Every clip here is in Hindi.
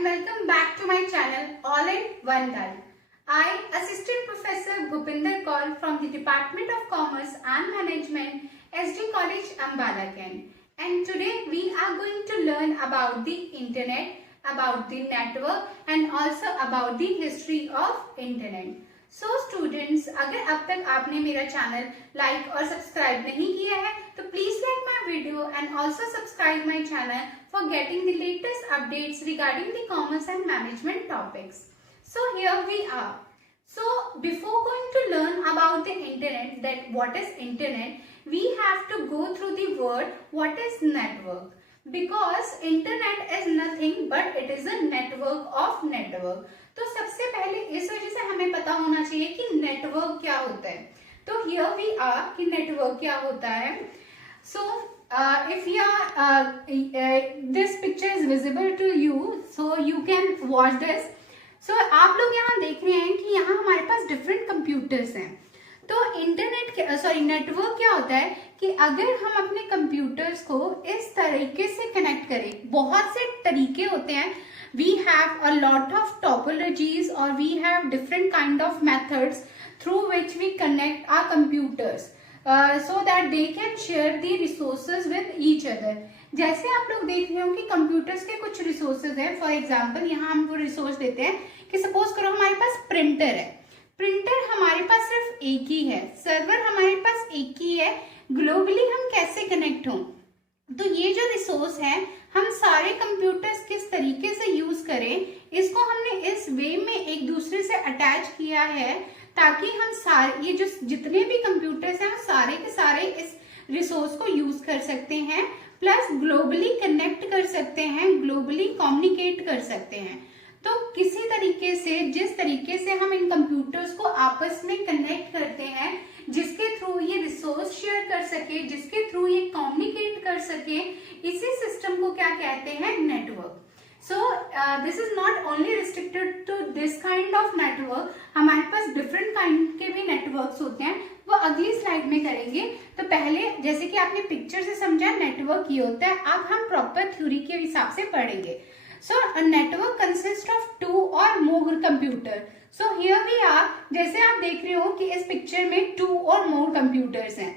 and welcome back to my channel All in One Guide. I, Assistant Professor Bhupinder Kaur from the Department of Commerce and Management, SD College, Ambala, Kent. And today we are going to learn about the internet, about the network and also about the history of internet. So students, अगर अब तक आपने मेरा चैनल लाइक और सब्सक्राइब नहीं किया है तो please like my video and also subscribe my channel for getting the latest updates regarding the commerce and management topics. So here we are. So before going to learn about the internet, that what is internet, we have to go through the word what is network. Because internet is nothing but it is a network of network. तो सबसे पहले इस वजह से हमें पता होना चाहिए कि नेटवर्क क्या होता है. तो here we are कि नेटवर्क क्या होता है. So if this picture is visible to you, so you can watch this. So आप लोग यहाँ देख रहे हैं कि यहाँ हमारे पास different computers हैं. तो नेटवर्क क्या होता है कि अगर हम अपने कंप्यूटर्स को इस तरीके से कनेक्ट करें, बहुत से तरीके होते हैं. We have a lot of topologies or we have different kind of methods through which we connect our computers. So that they can share the resources with each other. जैसे आप लोग देख रहे हो कि कंप्यूटर्स के कुछ रिसोर्सेज हैं. फॉर एग्जांपल यहाँ हम वो रिसोर्स देते हैं कि सपोज करो हमारे पास प्रिंटर है. प्रिंटर हमारे पास सिर्फ एक ही है, सर्वर हमारे पास एक ही है. ग्लोबली हम कैसे कनेक्ट हों, तो ये जो रिसोर्स है हम सारे कंप्यूटर्स किस तरीके से यूज करें, इसको हमने इस वे में एक दूसरे से अटैच किया है ताकि हम सारे ये जो जितने भी कंप्यूटर्स हैं वो सारे के सारे इस रिसोर्स को यूज कर सकते हैं, प्लस ग्लोबली कनेक्ट कर सकते हैं, ग्लोबली कम्युनिकेट कर सकते हैं. तो किसी तरीके से जिस तरीके से हम इन कंप्यूटर्स को आपस में कनेक्ट करते हैं, जिसके थ्रू ये रिसोर्स शेयर कर सके, जिसके थ्रू ये कम्युनिकेट कर सके, इसी सिस्टम को क्या कहते हैं, network. So this is not only restricted to this kind of network. हमारे पास different kind के भी networks होते हैं, वो अगली स्लाइड में करेंगे. तो पहले जैसे कि आपने पिक्चर से समझा नेटवर्क ये होता है, अब हम प्रॉपर थ्योरी के हिसाब से पढ़ेंगे. So a network consists of two or more computer. So here we are, जैसे आप देख रहे हो कि इस पिक्चर में two or more computers हैं.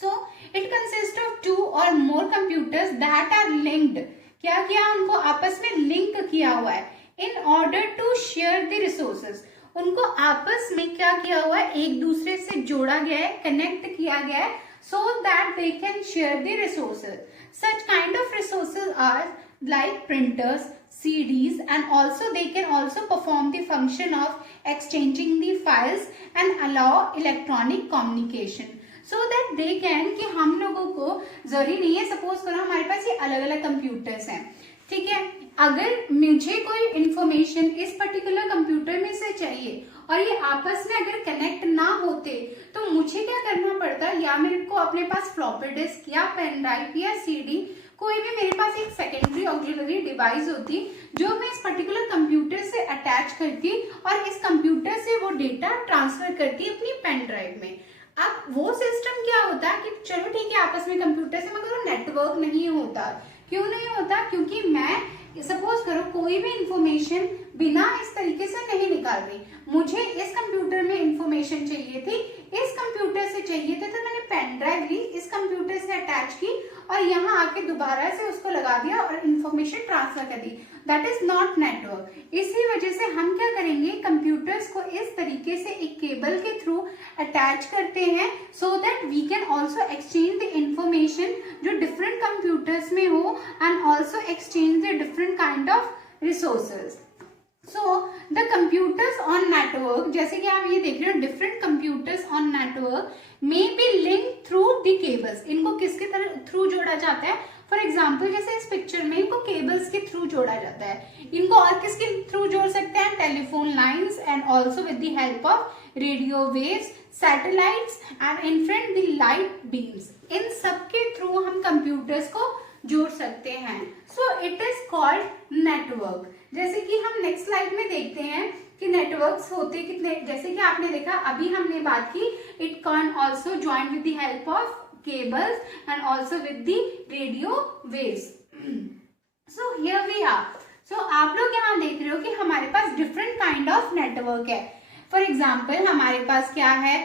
So it consists of two or more computers that are linked. क्या किया, उनको आपस में लिंक किया हुआ है. In order to share the resources, उनको आपस में क्या किया हुआ है, एक दूसरे से जोड़ा गया है, कनेक्ट किया गया है, so that they can share the resources. Such kind of resources are like printers, CDs, and also they can also perform the function of exchanging the files and allow electronic communication. So that they can कि हम लोगों को जरूरी नहीं है, सपोज करो हमारे पास ये अलग अलग कंप्यूटर्स हैं, ठीक है. अगर मुझे कोई इंफॉर्मेशन इस पर्टिकुलर कंप्यूटर में से चाहिए और ये आपस में अगर कनेक्ट ना होते तो मुझे क्या करना पड़ता, या मेरे को अपने पास फ्लॉपी डिस्क या पेन ड्राइव या CD, कोई भी मेरे पास एक सेकेंडरी ऑक्सिलरी डिवाइस होती जो मैं इस पर्टिकुलर कंप्यूटर से अटैच करती और इस कंप्यूटर से वो डेटा ट्रांसफर करती अपनी पेन ड्राइव में. अब वो सिस्टम क्या होता है कि चलो ठीक है आपस में कंप्यूटर से, मगर वो नेटवर्क नहीं होता. क्यों नहीं होता, क्योंकि मैं सपोज करो कोई भी इंफॉर्मेशन बिना इस तरीके से नहीं निकाल रही. मुझे इस कंप्यूटर में इंफॉर्मेशन चाहिए थी, इस कंप्यूटर से चाहिए थे, तो मैंने पेन ड्राइव ली, इस कंप्यूटर से अटैच की और यहाँ आके दोबारा से उसको लगा दिया और इंफॉर्मेशन ट्रांसफर कर दी. That is not network. इसी वजह से हम क्या करेंगे, कंप्यूटर्स को इस तरीके से एक केबल के थ्रू अटैच करते हैं, so that we can also exchange the information जो डिफरेंट कंप्यूटर्स में हो and also exchange the different kind of resources. So the computers on network, जैसे कि आप ये देख रहे हो, different computers on network may be linked through the cables. इनको किसके थ्रू जोड़ा जाता है, फॉर एग्जाम्पल जैसे इस पिक्चर में इनको केबल्स के थ्रू जोड़ा जाता है. इनको और किसके थ्रू जोड़ सकते हैं, telephone lines and also with the help of radio waves, satellites and infrared the light beams. इन सब के थ्रू हम कंप्यूटर्स को जोड़ सकते हैं. So it is called network. जैसे कि हम नेक्स्ट स्लाइड में देखते हैं कि नेटवर्क्स होते कितने, जैसे कि आपने देखा अभी हमने बात की, it can also join with the help of cables and also with the radio waves. So here we are. So आप लोग नेटवर्क है। फॉर एग्जाम्पल हमारे पास क्या है,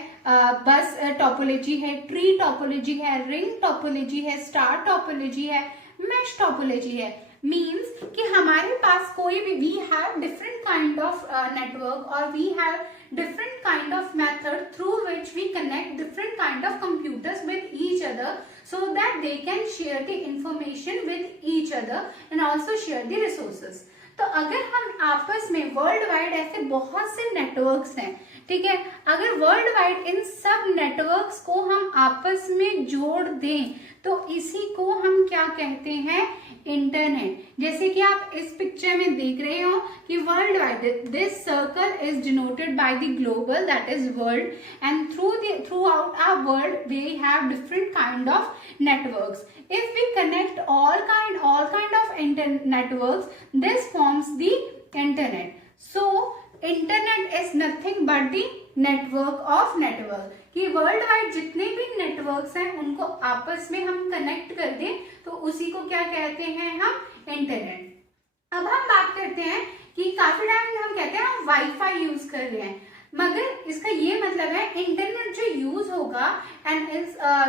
बस टोपोलॉजी है, ट्री टोपोलॉजी है, रिंग टोपोलॉजी है, स्टार टोपोलॉजी है, मैश टोपोलॉजी है। मीन्स कि हमारे पास कोई भी, we have different kind of network और we have different kind of method through which we connect different kind of computers with each other so that they can share the information with each other and also share the resources. तो अगर हम आपस में वर्ल्ड वाइड ऐसे बहुत से नेटवर्क्स हैं, ठीक है, अगर वर्ल्ड वाइड इन सब नेटवर्क्स को हम आपस में जोड़ दें तो इसी को हम क्या कहते हैं, इंटरनेट। जैसे कि आप इस पिक्चर में देख रहे हो कि world wide this circle is denoted by the global, that is world, and throughout our world we have different kind of networks. If we connect all kind of networks, this forms the internet. So internet is nothing but the network of network. कि वर्ल्ड वाइड जितने भी नेटवर्क्स हैं उनको आपस में हम कनेक्ट कर दें तो उसी को क्या कहते हैं हम, इंटरनेट. अब हम बात करते हैं कि काफी टाइम हम कहते हैं हम वाईफाई यूज कर रहे हैं, मगर इसका ये मतलब है इंटरनेट जो यूज होगा and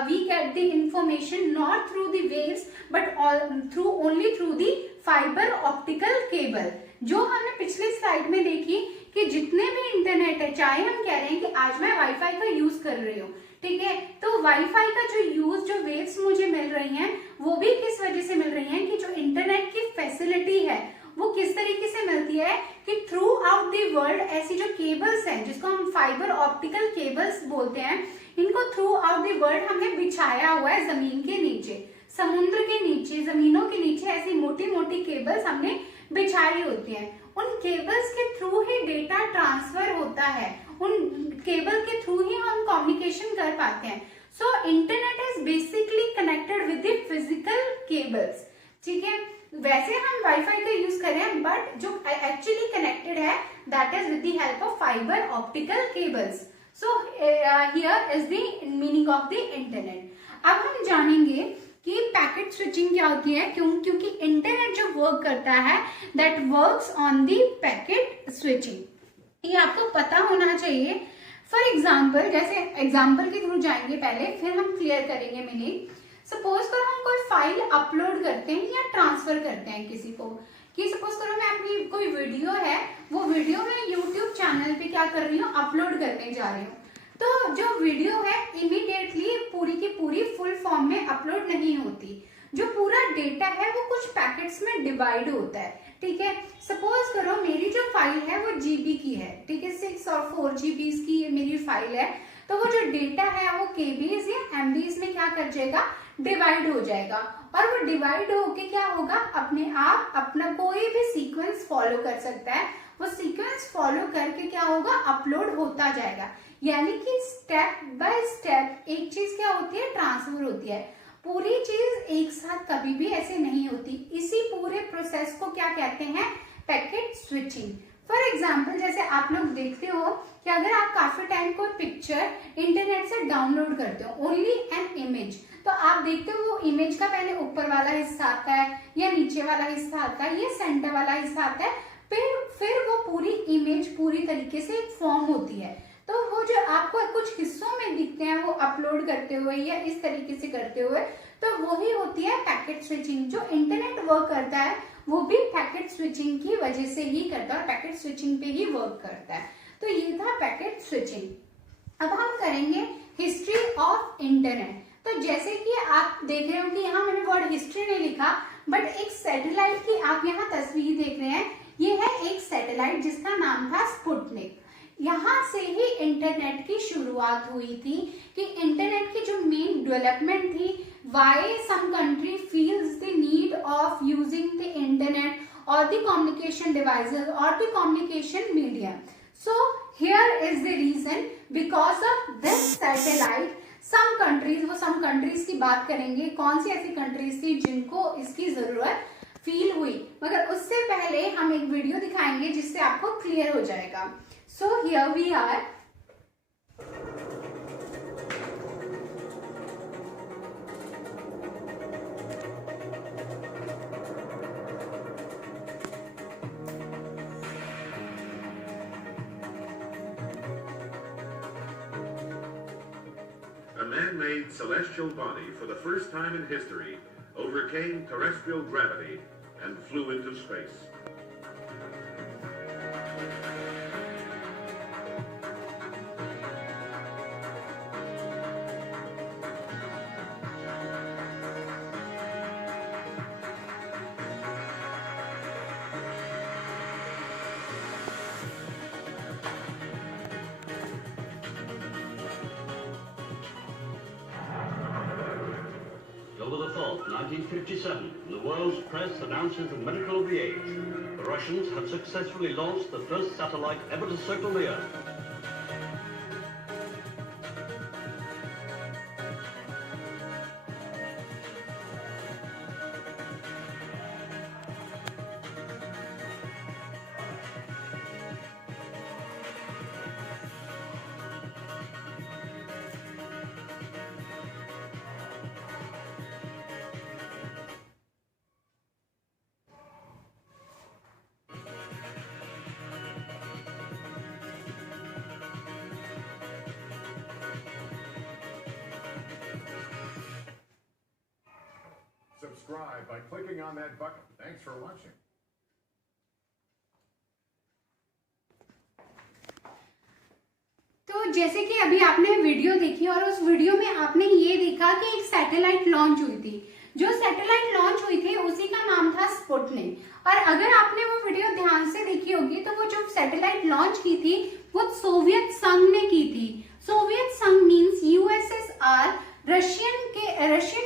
we get the information not through the waves but only through the fibre optical cable. जो हमने पिछली स्लाइड में देखी कि जितने भी इंटरनेट है, चाहे हम कह रहे हैं कि आज मैं वाईफाई का यूज कर रही हूँ, ठीक है, तो वाईफाई का जो यूज, जो वेव्स मुझे मिल रही हैं वो भी किस वजह से मिल रही हैं कि जो इंटरनेट की फैसिलिटी है वो किस तरीके से मिलती है कि थ्रू आउट द वर्ल्ड ऐसी जो केबल्स हैं जिसको हम फाइबर ऑप्टिकल केबल्स बोलते हैं, इनको थ्रू आउट द वर्ल्ड हमने बिछाया हुआ है जमीन के नीचे, समुद्र के नीचे, जमीनों के नीचे ऐसी मोटी मोटी केबल्स हमने बिछाई होती हैं. उन केबल्स के थ्रू ही डेटा ट्रांसफर होता है, उन केबल के थ्रू ही हम कम्युनिकेशन कर पाते हैं. So internet is basically connected with the physical cables. ठीक है, वैसे हम वाईफाई का यूज कर रहे हैं बट जो एक्चुअली कनेक्टेड है that is with the help of fibre optical cables. So here is the meaning of the internet. अब हम जानेंगे कि पैकेट स्विचिंग क्या होती है, क्योंकि इंटरनेट जो वर्क करता है that works on the packet switching. ये आपको पता होना चाहिए. फॉर एग्जाम्पल, जैसे एग्जाम्पल के थ्रू जाएंगे पहले, फिर हम क्लियर करेंगे मीनिंग. सपोज करो हम कोई फाइल अपलोड करते हैं या ट्रांसफर करते हैं किसी को, कि सपोज करो मैं अपनी कोई वीडियो है, वो वीडियो मैं यूट्यूब चैनल पे क्या कर रही हूँ, अपलोड करने जा रही हूँ. तो जो वीडियो है इमीडिएटली पूरी की पूरी फुल फॉर्म में अपलोड नहीं होती. जो पूरा डेटा है वो कुछ पैकेट्स में डिवाइड होता है. ठीक है, सपोज करो मेरी जो फाइल है वो जीबी की है, ठीक है, 6 और 4 GB की मेरी फाइल है, तो वो जो डेटा है वो केबीज या एमबीज में क्या कर जाएगा, डिवाइड हो जाएगा. और वो डिवाइड होके क्या होगा, अपने आप अपना कोई भी सीक्वेंस फॉलो कर सकता है. वो सीक्वेंस फॉलो करके क्या होगा, अपलोड होता जाएगा. यानी कि स्टेप बाय स्टेप एक चीज क्या होती है, ट्रांसफर होती है. पूरी चीज एक साथ कभी भी ऐसे नहीं होती. इसी पूरे प्रोसेस को क्या कहते हैं, पैकेट स्विचिंग. फॉर एग्जाम्पल, जैसे आप लोग देखते हो कि अगर आप काफी टाइम कोई पिक्चर इंटरनेट से डाउनलोड करते हो, ओनली एन इमेज, तो आप देखते हो वो इमेज का पहले ऊपर वाला हिस्सा आता है या नीचे वाला हिस्सा आता है या सेंटर वाला हिस्सा आता है, फिर वो पूरी इमेज पूरी तरीके से फॉर्म होती है. तो वो जो आपको कुछ हिस्सों में दिखते हैं वो अपलोड करते हुए या इस तरीके से करते हुए, तो वही होती है पैकेट स्विचिंग. जो इंटरनेट वर्क करता है वो भी पैकेट स्विचिंग की वजह से ही करता है और पैकेट स्विचिंग पे ही वर्क करता है. तो ये था पैकेट स्विचिंग. अब हम करेंगे हिस्ट्री ऑफ इंटरनेट. तो जैसे कि आप देख रहे हो कि यहाँ मैंने वर्ड हिस्ट्री नहीं लिखा, बट एक सैटेलाइट की आप यहाँ तस्वीर देख रहे हैं. ये है एक सैटेलाइट जिसका नाम था स्पुतनिक. यहाँ से ही इंटरनेट की शुरुआत हुई थी कि इंटरनेट की जो मेन डेवलपमेंट थी, why some country feels the need of using the internet और द कम्युनिकेशन डिवाइसेस और the communication medium. So here is the reason, because of this satellite some countries, वो सम कंट्रीज की बात करेंगे, कौन सी ऐसी कंट्रीज थी जिनको इसकी जरूरत फील हुई. मगर उससे पहले हम एक वीडियो दिखाएंगे जिससे आपको क्लियर हो जाएगा. So here we are. man-made celestial body for the first time in history overcame terrestrial gravity and flew into space. October the 4th, 1957, the world's press announces the miracle of the age. The Russians have successfully launched the first satellite ever to circle the Earth. Subscribe by clicking on that button. Thanks for watching. तो जैसे कि अभी आपने वीडियो देखी और उस वीडियो में आपने ये देखा कि एक सैटेलाइट लॉन्च हुई थी। जो सैटेलाइट लॉन्च हुई थी उसी का नाम था स्पुतनिक। और अगर आपने वो वीडियो ध्यान से देखी होगी तो वो जो सैटेलाइट लॉन्च की थी वो सोवियत संघ ने की थी। सोवियत संघ मीन्स यूएसएसआर, रशियन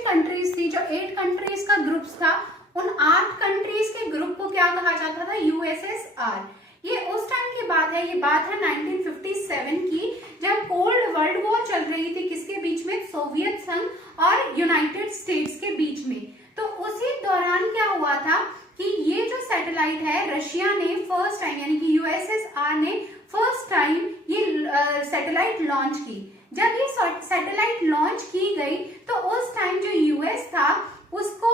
कंट्रीज थी, जो 8 कंट्रीज का ग्रुप था, उन 8 कंट्रीज के ग्रुप को क्या कहा जाता था? यूएसएसआर। ये उस टाइम की बात है, ये बात है 1957 की, जब कोल्ड वर्ल्ड वॉर चल रही थी किसके बीच में? सोवियत संघ और यूनाइटेड स्टेट्स के बीच में। तो उसी दौरान क्या हुआ था कि ये जो सैटेलाइट है रशिया ने फर्स्ट टाइम, यानी कि यूएसएसआर ने फर्स्ट टाइम ये सैटेलाइट लॉन्च की। जब ये सैटेलाइट लॉन्च की गई तो उस टाइम जो यूएस था उसको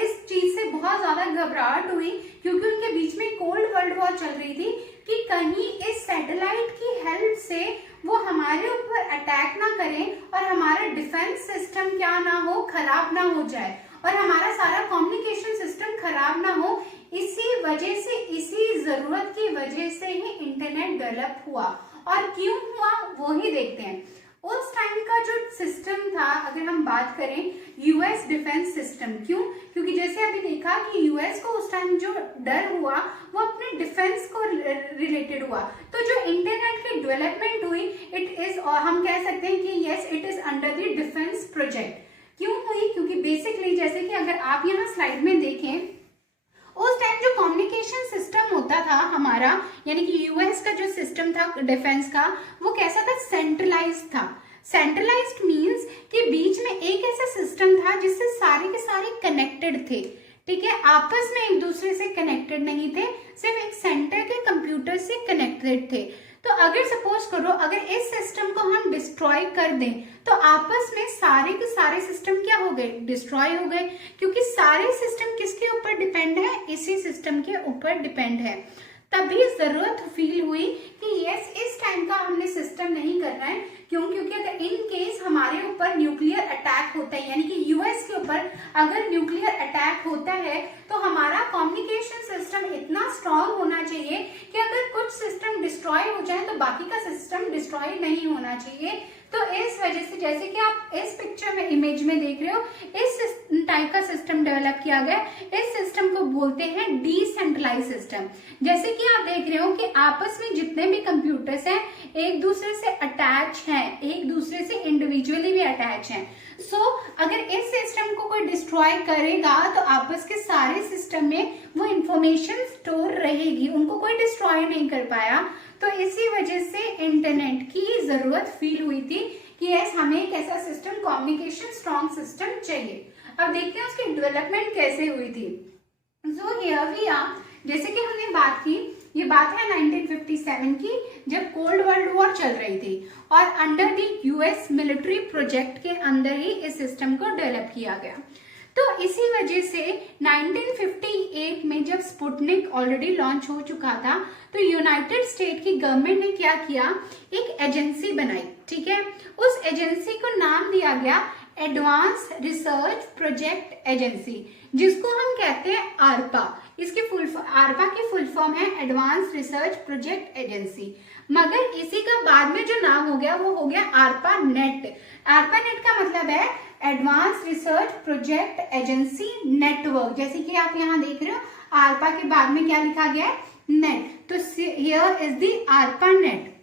इस चीज से बहुत ज्यादा घबराहट हुई, क्योंकि उनके बीच में कोल्ड वर्ल्ड वॉर चल रही थी कि कहीं इस सैटेलाइट की हेल्प से वो हमारे ऊपर अटैक ना करें और हमारा डिफेंस सिस्टम क्या ना हो, खराब ना हो जाए और हमारा सारा कम्युनिकेशन सिस्टम खराब ना हो। इसी वजह से, इसी जरूरत की वजह से ही इंटरनेट डेवलप हुआ। और क्यों हुआ वो ही देखते हैं। उस टाइम का जो सिस्टम था, अगर हम बात करें यूएस डिफेंस सिस्टम, क्यों? क्योंकि जैसे अभी देखा कि यूएस को उस टाइम जो डर हुआ वो अपने डिफेंस को रिलेटेड हुआ। तो जो इंटरनेट की डेवलपमेंट हुई, इट इज, हम कह सकते हैं कि yes, it is under the defence project. क्यों हुई? क्योंकि बेसिकली जैसे कि अगर आप यहाँ स्लाइड में देखें, उस टाइम जो कम्युनिकेशन सिस्टम होता था हमारा, यानी कि यूएस का जो सिस्टम था डिफेंस का, वो कैसा था? सेंट्रलाइज्ड था। सेंट्रलाइज्ड मींस कि बीच में एक ऐसा सिस्टम था जिससे सारे के सारे कनेक्टेड थे, ठीक है, आपस में एक दूसरे से कनेक्टेड नहीं थे, सिर्फ एक सेंटर के कंप्यूटर से कनेक्टेड थे। तो अगर सपोज करो, अगर इस सिस्टम को हम डिस्ट्रॉय कर दें तो आपस में सारे के सारे सिस्टम क्या हो गए? डिस्ट्रॉय हो गए, क्योंकि सारे सिस्टम किसके ऊपर डिपेंड है? इसी सिस्टम के ऊपर डिपेंड है। तभी जरूरत फील हुई कि यस, इस टाइम का हमने सिस्टम नहीं करना है। क्यों? क्योंकि अगर इन केस हमारे ऊपर न्यूक्लियर अटैक होता है, यानी कि यूएस के ऊपर अगर न्यूक्लियर अटैक होता है तो हमारा कम्युनिकेशन सिस्टम इतना स्ट्रांग होना चाहिए कि अगर कुछ सिस्टम डिस्ट्रॉय हो जाए तो बाकी का सिस्टम डिस्ट्रॉय नहीं होना चाहिए। तो इस वजह से, जैसे कि आप इस पिक्चर में, इमेज में देख रहे हो, इस टाइप का सिस्टम डेवलप किया गया। इस सिस्टम को बोलते हैं डिसेंट्रलाइज सिस्टम। जैसे कि आप देख रहे हो कि आपस में जितने भी कंप्यूटर्स हैं एक दूसरे से अटैच हैं, एक दूसरे से इंडिविजुअली भी अटैच हैं। सो अगर इस सिस्टम को कोई डिस्ट्रॉय करेगा तो आपस के सारे सिस्टम में वो इंफॉर्मेशन स्टोर रहेगी, उनको कोई डिस्ट्रॉय नहीं कर पाया। तो इसी वजह से इंटरनेट की जरूरत फील हुई थी कि यस, हमें एक ऐसा सिस्टम, कम्युनिकेशन स्ट्रॉन्ग सिस्टम चाहिए। अब देखते हैं उसकी डेवलपमेंट कैसे हुई थी। सो हियर वी आर, जैसे कि हमने बात की, ये बात है 1957 की, जब कोल्ड वर्ल्ड वॉर चल रही थी और under the US military project के अंदर ही इस सिस्टम को डेवलप किया गया। तो इसी वजह से 1958 में जब स्पुतनिक ऑलरेडी लॉन्च हो चुका था, तो यूनाइटेड स्टेट की गवर्नमेंट ने क्या किया, एक एजेंसी बनाई, ठीक है। उस एजेंसी को नाम दिया गया एडवांस रिसर्च प्रोजेक्ट एजेंसी, जिसको हम कहते हैं आरपा। आरपा की फुल फॉर्म है एडवांस रिसर्च प्रोजेक्ट एजेंसी, मगर इसी का बाद में जो नाम हो गया वो हो गया आरपा नेट। आरपा नेट का मतलब है advance research project agency network, जैसे कि आप यहाँ देख रहे हो आरपा के बाद में क्या लिखा गया है, नेट। तो here is the ARPA net.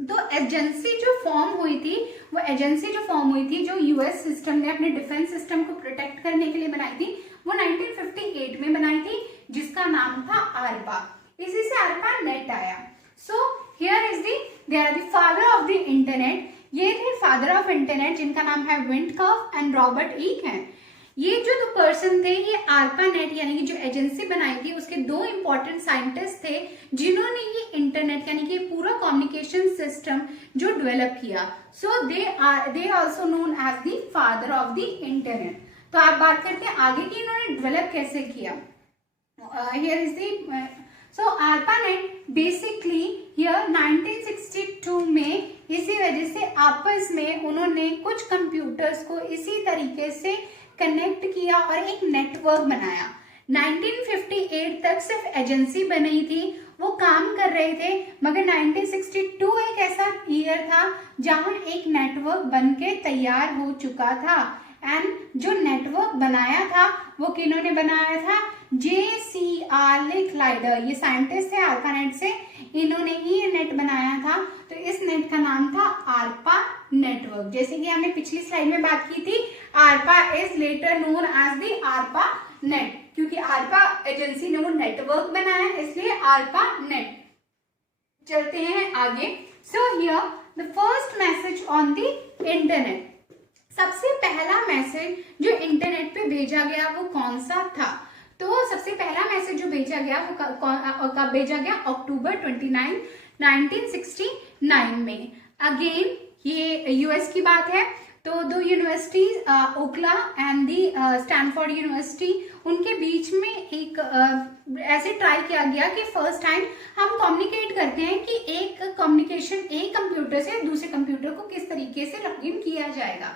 तो एजेंसी जो फॉर्म हुई थी, वो एजेंसी जो फॉर्म हुई थी, जो यूएस सिस्टम ने अपने डिफेंस सिस्टम को प्रोटेक्ट करने के लिए बनाई थी, वो 1958 में बनाई थी, जिसका नाम था आरपा। इसी से आरपा नेट आया। So here is they are the father of the internet. ये थे फादर ऑफ इंटरनेट, जिनका नाम है विंडकॉफ एंड रॉबर्ट ईक हैं। ये जो दो पर्सन थे, ये आरपा नेट यानी कि जो एजेंसी बनाई थी, उसके दो इंपॉर्टेंट साइंटिस्ट थे, जिन्होंने ये इंटरनेट यानी कि पूरा कम्युनिकेशन सिस्टम जो डेवलप किया। So they also known as the father of the internet. तो आप बात करते हैं आगे कि इन्होंने डेवलप कैसे किया। Here is the so आरपा net basically here 1962 में इसी वजह से आपस में उन्होंने कुछ कंप्यूटर्स को इसी तरीके से कनेक्ट किया और एक नेटवर्क बनाया। 1958 तक सिर्फ एजेंसी बनी थी, वो काम कर रहे थे, मगर 1962 एक ऐसा ईयर था जहां एक नेटवर्क बनके तैयार हो चुका था। एंड जो नेटवर्क बनाया था वो किन्होंने बनाया था, JCR लिक्लाइडर, ये साइंटिस्ट थे आरपानेट से, इन्होंने ही ये नेट बनाया था। तो इस नेट का नाम था आरपा नेटवर्क। जैसे कि हमने पिछली स्लाइड में बात की थी, ARPA is later known as the ARPA net, क्योंकि आरपा एजेंसी ने वो नेटवर्क बनाया, इसलिए आरपा नेट। चलते हैं आगे। So here the first message on the internet. सबसे पहला मैसेज जो इंटरनेट पे भेजा गया वो कौन सा था? तो सबसे पहला मैसेज जो भेजा गया वो कब भेजा गया? अक्टूबर 29, 1969 में। अगेन ये यूएस की बात है। तो दो universities ओकला and the Stanford university, उनके बीच में एक ऐसे ट्राई किया गया कि फर्स्ट टाइम हम कम्युनिकेट करते हैं कि एक कम्युनिकेशन एक कंप्यूटर से दूसरे कंप्यूटर को किस तरीके से लॉगिन किया जाएगा।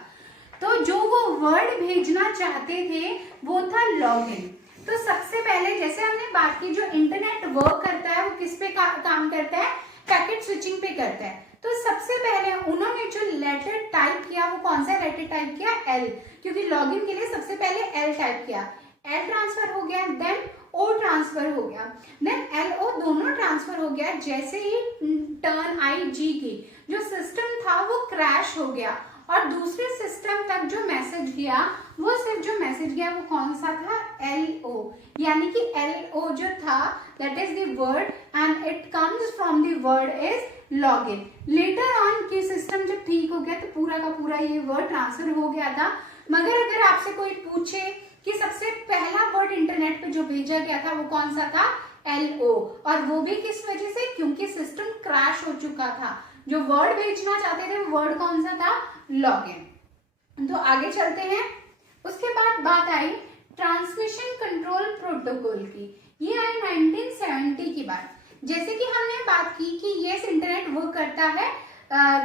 तो जो वो वर्ड भेजना चाहते थे वो था लॉगिन। तो सबसे पहले जैसे हमने बात की, जो इंटरनेट वर्क करता है वो किस पे काम करता है? पैकेट स्विचिंग पे करता है। तो सबसे पहले उन्होंने जो लेटर टाइप किया वो कौन सा लेटर टाइप किया? L, क्योंकि लॉगिन के लिए सबसे पहले L टाइप किया। L ट्रांसफर हो गया, देन O ट्रांसफर हो गया, देन LO दोनों ट्रांसफर हो गया। जैसे ही टर्न आई G की, जो सिस्टम था वो क्रैश हो गया और दूसरे सिस्टम तक जो मैसेज गया वो सिर्फ जो मैसेज गया वो कौन सा था? LO, यानी कि LO जो था that is the word and it comes from the word is login. Later on की सिस्टम जब ठीक हो गया तो पूरा का पूरा ये वर्ड ट्रांसफर हो गया था। मगर अगर आपसे कोई पूछे कि सबसे पहला वर्ड इंटरनेट पे जो भेजा गया था वो कौन सा था? LO, और वो भी किस वजह से? क्योंकि सिस्टम क्रैश हो चुका था। जो वर्ड भेजना चाहते थे वो वर्ड कौन सा था? लॉगिन। तो आगे चलते हैं। उसके बाद बात आई ट्रांसमिशन कंट्रोल प्रोटोकॉल की। ये आई 1970 की बात। जैसे कि हमने बात की कि ये इंटरनेट वर्क करता है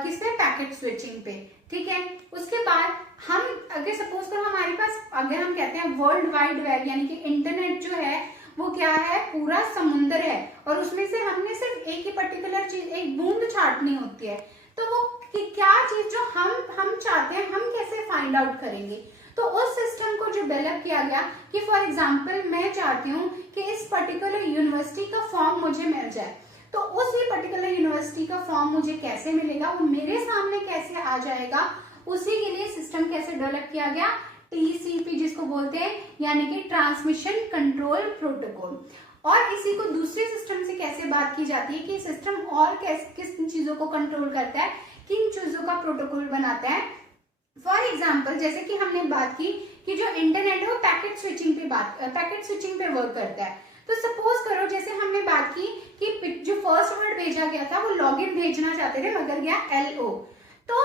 किस पे? पैकेट स्विचिंग पे, ठीक है। उसके बाद हम अगर सपोज करो हमारे पास, अगर हम कहते हैं वर्ल्ड वाइड वेब यानी कि इंटरनेट जो है वो क्या है? पूरा समुद्र है और उसमें से हमने सिर्फ एक ही पर्टिकुलर चीज, एक बूंद छाटनी होती है। तो वो क्या चीज जो हम चाहते हैं हम कैसे फाइंड आउट करेंगे? तो उस सिस्टम को जो डेवलप किया गया कि फॉर एग्जांपल मैं चाहती हूँ कि इस पर्टिकुलर यूनिवर्सिटी का फॉर्म मुझे मिल जाए, तो उसी पर्टिकुलर यूनिवर्सिटी का फॉर्म मुझे कैसे मिलेगा, वो मेरे सामने कैसे आ जाएगा, उसी के लिए सिस्टम कैसे डेवलप किया गया? TCP जिसको बोलते हैं, यानी कि ट्रांसमिशन कंट्रोल प्रोटोकॉल। और इसी को दूसरे सिस्टम से कैसे बात की जाती है कि सिस्टम और किस चीजों को कंट्रोल करता है, किन चीजों का प्रोटोकॉल बनाता है। फॉर एग्जाम्पल जैसे कि हमने बात की कि जो इंटरनेट है वो पैकेट स्विचिंग पे वर्क करता है। तो सपोज करो जैसे हमने बात की कि जो फर्स्ट वर्ड भेजा गया था वो लॉगिन भेजना चाहते थे मगर गया LO। तो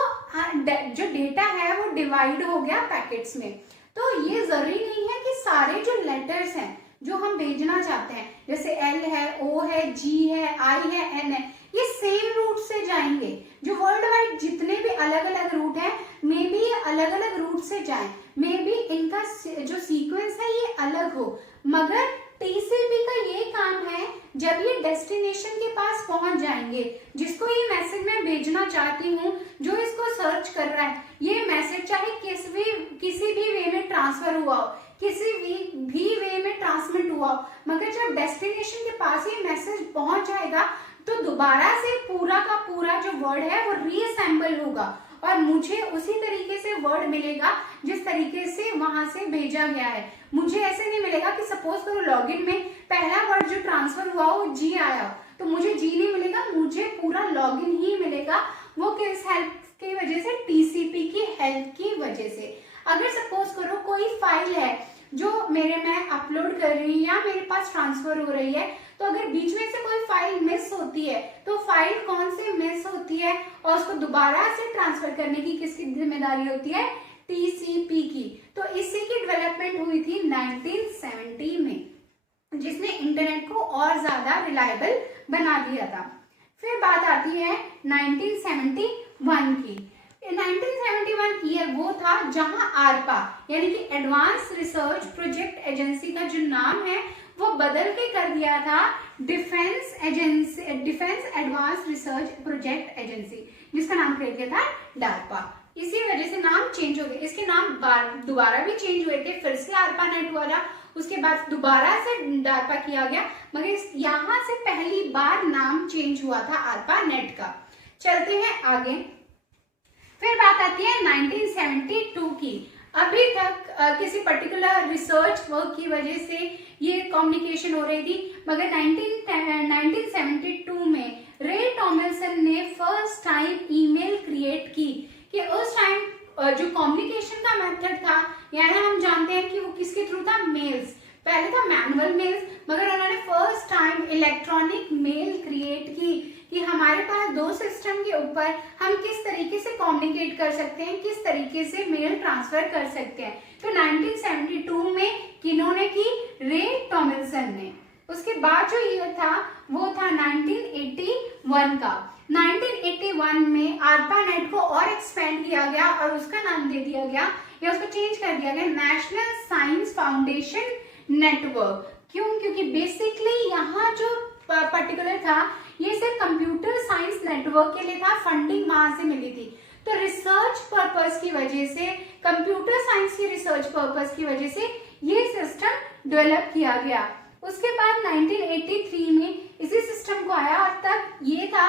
जो डेटा है वो डिवाइड हो गया पैकेट्स में। तो ये जरूरी नहीं है कि सारे जो लेटर्स हैं जो हम भेजना चाहते हैं, जैसे एल है, ओ है, जी है, आई है, एन है, ये सेम रूट से जाएंगे। जो वर्ल्ड वाइड जितने भी अलग अलग रूट है, मे बी ये अलग अलग रूट से जाए, मे बी इनका जो सीक्वेंस है ये अलग हो, मगर टीसीपी का ये काम है जब ये डेस्टिनेशन के पास पहुंच जाएंगे, जिसको ये मैसेज मैं भेजना चाहती हूँ, जो इसको सर्च कर रहा है, ये मैसेज चाहे किसी भी वे में ट्रांसफर हुआ हो, किसी भी वे में ट्रांसमिट हुआ हो, मगर जब डेस्टिनेशन के पास ये मैसेज पहुंच जाएगा तो दोबारा से पूरा का पूरा जो वर्ड है वो रीअसेंबल होगा और मुझे उसी तरीके से वर्ड मिलेगा जिस तरीके से वहां से भेजा गया है। मुझे ऐसे नहीं मिलेगा कि सपोज करो लॉगिन में पहला वर्ड जो ट्रांसफर हुआ हो जी आया हो, तो मुझे जी नहीं मिलेगा, मुझे पूरा लॉगिन ही मिलेगा। वो किस हेल्प की वजह से? टीसीपी की हेल्प की वजह से। अगर सपोज करो कोई फाइल है जो मैं अपलोड कर रही हूँ या मेरे पास ट्रांसफर हो रही है, तो अगर बीच में से कोई फाइल मिस होती है तो फाइल कौन से मिस होती है और उसको दोबारा से ट्रांसफर करने की किसकी जिम्मेदारी होती है? टीसीपी की। तो इसी की डेवलपमेंट हुई थी 1970 में, जिसने इंटरनेट को और ज्यादा रिलायबल बना दिया था। फिर बात आती है 1971 की। 1971 ईयर वो था जहां आरपा यानी कि एडवांस रिसर्च प्रोजेक्ट एजेंसी का जो नाम है वो बदल के कर दिया था defence advance research project agency, जिसका नाम क्रिएट किया था डारपा। इसी वजह से नाम चेंज हो गए। इसके नाम दोबारा भी चेंज हुए थे, फिर से आरपा नेट हुआ था, उसके बाद दोबारा से डारपा किया गया, मगर यहाँ से पहली बार नाम चेंज हुआ था आरपा नेट का। चलते हैं आगे। फिर बात आती है 1972 की। अभी तक किसी पर्टिकुलर रिसर्च वर्क की वजह से ये कम्युनिकेशन हो रही थी, मगर 1972 में रे टॉमलिंसन ने फर्स्ट टाइम ईमेल क्रिएट की। कि उस टाइम जो कम्युनिकेशन का मेथड था, यानी हम जानते हैं कि वो किसके थ्रू था? मेल्स। पहले था मैनुअल मेल्स, मगर उन्होंने first time electronic mail create की कि हमारे पास दो सिस्टम के ऊपर हम किस तरीके से कम्युनिकेट कर सकते हैं, किस तरीके से मेल ट्रांसफर कर सकते हैं। तो 1972 में किन्होंने की? रे टॉमलिंसन ने। उसके बाद जो ईयर था वो था 1981 का। 1981 में आरपा नेट को और एक्सपेंड किया गया और उसका नाम दे दिया गया या उसको चेंज कर दिया गया नेशनल साइंस फाउंडेशन नेटवर्क। क्यों? क्योंकि बेसिकली यहाँ जो पर्टिकुलर था ये सिर्फ कंप्यूटर साइंस नेटवर्क के लिए था, फंडिंग वहां से मिली थी। तो रिसर्च पर्पस की वजह से, कंप्यूटर साइंस की रिसर्च पर्पस की वजह से ये सिस्टम डेवलप किया गया। उसके बाद 1983 में इसी सिस्टम को आया और तब ये था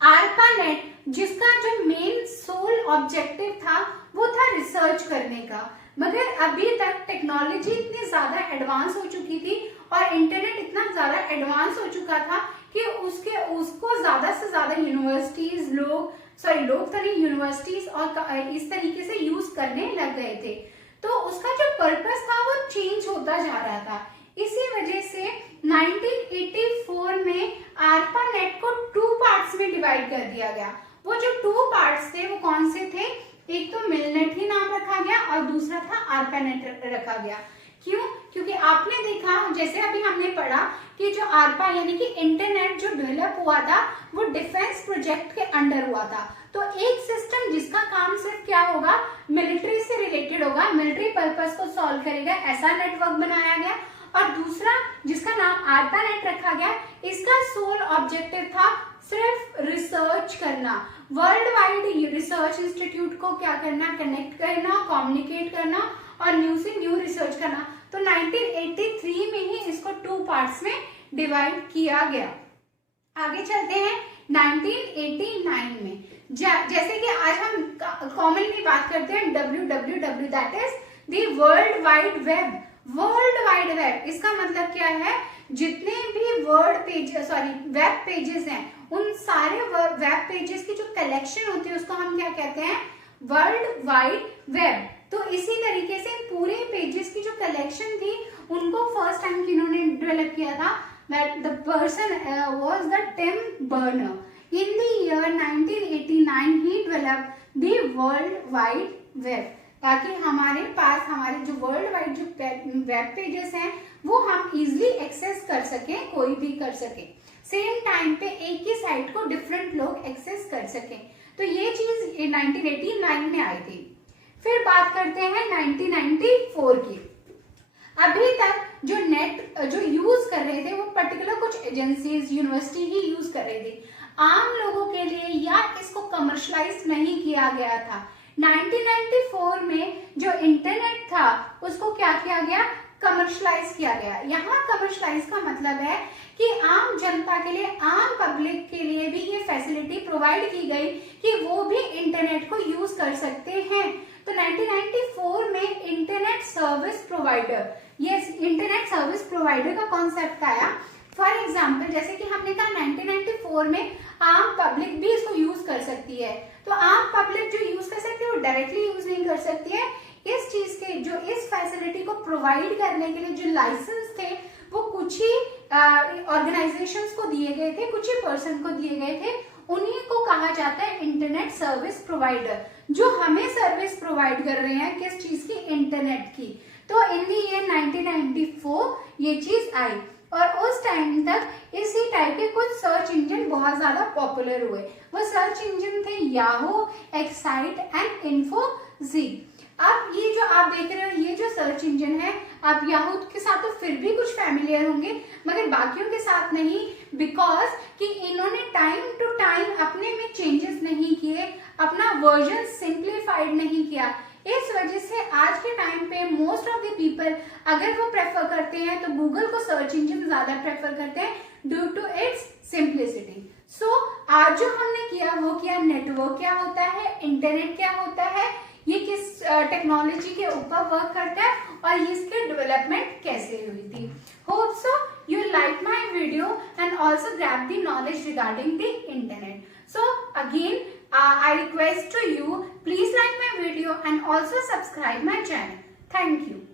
आरपा नेट, जिसका जो मेन सोल ऑब्जेक्टिव था वो था रिसर्च करने का। मगर अभी तक टेक्नोलॉजी इतनी ज्यादा एडवांस हो चुकी थी और इंटरनेट इतना ज्यादा एडवांस हो चुका था कि उसको ज्यादा से ज्यादा यूनिवर्सिटीज लोग तो नहीं, यूनिवर्सिटीज और इस तरीके से यूज करने लग गए थे। तो उसका जो पर्पस था वो चेंज होता जा रहा था। इसी वजह से 1984 में आरपा नेट को 2 पार्ट्स में डिवाइड कर दिया गया। वो जो 2 पार्ट्स थे वो कौन से थे? एक तो मिलनेट ही नाम रखा गया और दूसरा था आरपा नेट रखा गया। क्यों? क्योंकि आपने देखा, जैसे अभी हमने पढ़ा कि जो आरपा यानी कि इंटरनेट जो डेवलप हुआ था वो डिफेंस प्रोजेक्ट के अंडर हुआ था। तो एक सिस्टम जिसका काम सिर्फ क्या होगा? मिलिट्री से रिलेटेड होगा, मिलिट्री पर्पस को सॉल्व करेगा, ऐसा नेटवर्क बनाया गया। और दूसरा जिसका नाम आरपा नेट रखा गया, इसका सोल ऑब्जेक्टिव था सिर्फ रिसर्च करना, वर्ल्ड वाइड रिसर्च इंस्टीट्यूट को क्या करना? कनेक्ट करना, कम्युनिकेट करना और न्यू से न्यू रिसर्च करना। तो 1983 में ही इसको 2 पार्ट्स में डिवाइड किया गया। आगे चलते हैं 1989 में। जैसे कि आज हम कॉमनली बात करते हैं WWW, that is the world wide web. World wide web इसका मतलब क्या है? जितने भी वेब पेजेस हैं, उन सारे वेब पेजेस की जो कलेक्शन होती है उसको हम क्या कहते हैं? World wide web. तो इसी तरीके से पूरे पेजेस की जो कलेक्शन थी उनको फर्स्ट टाइम किन्होंने डेवलप किया था? That the person was the Tim Berner. In the year 1989 he developed the world wide web. ताकि हमारे पास हमारे जो वर्ल्ड वाइड जो वेब पेजेस हैं वो हम इजिली एक्सेस कर सकें, कोई भी कर सके, सेम टाइम पे एक ही साइट को डिफरेंट लोग एक्सेस कर सकें। तो ये चीज 1989 में आई थी। फिर बात करते हैं 1994 की। अभी तक जो नेट जो यूज कर रहे थे वो पर्टिकुलर कुछ एजेंसीज, यूनिवर्सिटी ही यूज कर रहे थे, आम लोगों के लिए या इसको कमर्शलाइज नहीं किया गया था। 1994 में जो इंटरनेट था उसको क्या किया गया, कमर्शलाइज किया गया। यहाँ कमर्शलाइज का मतलब है कि आम जनता के लिए, आम पब्लिक के लिए भी ये फैसिलिटी प्रोवाइड की गई कि वो भी इंटरनेट को यूज कर सकते हैं। तो 1994 में इंटरनेट सर्विस प्रोवाइडर, ये इंटरनेट सर्विस प्रोवाइडर का कॉन्सेप्ट आया। फॉर एग्जाम्पल जैसे कि हमने कहा 1994 में आम पब्लिक भी इसको यूज कर सकती है। तो आम पब्लिक जो यूज कर सकती है वो डायरेक्टली यूज नहीं कर सकती है। इस चीज के जो इस फैसिलिटी को प्रोवाइड करने के लिए जो लाइसेंस थे वो कुछ ही ऑर्गेनाइजेशंस को दिए गए थे, कुछ ही पर्सन को दिए गए थे। उन्हीं को कहा जाता है इंटरनेट सर्विस प्रोवाइडर, जो हमें सर्विस प्रोवाइड कर रहे हैं किस चीज की, इंटरनेट की। तो इन दी ईयर 1994 ये चीज आई और उस टाइम तक इसी टाइप के कुछ सर्च इंजन बहुत ज्यादा पॉपुलर हुए। वो सर्च इंजन थे याहू, एक्साइट एंड इन्फोजी। अब ये जो आप देख रहे हो ये जो सर्च इंजन है, आप याहू के साथ तो फिर भी कुछ फैमिलियर होंगे मगर बाकियों के साथ नहीं, बिकॉज कि इन्होंने टाइम टू टाइम अपने में चेंजेस नहीं किए, अपना वर्जन सिंप्लीफाइड नहीं किया। इस वजह से आज के टाइम पे मोस्ट ऑफ द पीपल अगर वो प्रेफर करते हैं तो गूगल को सर्च इंजन ज्यादा प्रेफर करते हैं ड्यू टू इट्स सिंप्लिसिटी। सो आज जो हमने किया वो किया, नेटवर्क क्या होता है, इंटरनेट क्या होता है, ये किस टेक्नोलॉजी के ऊपर वर्क करता है और इसके डेवलपमेंट कैसे हुई थी। Hope so you like my video and also grab the knowledge regarding the internet. So again I request to you, please like my video and also subscribe my channel. Thank you.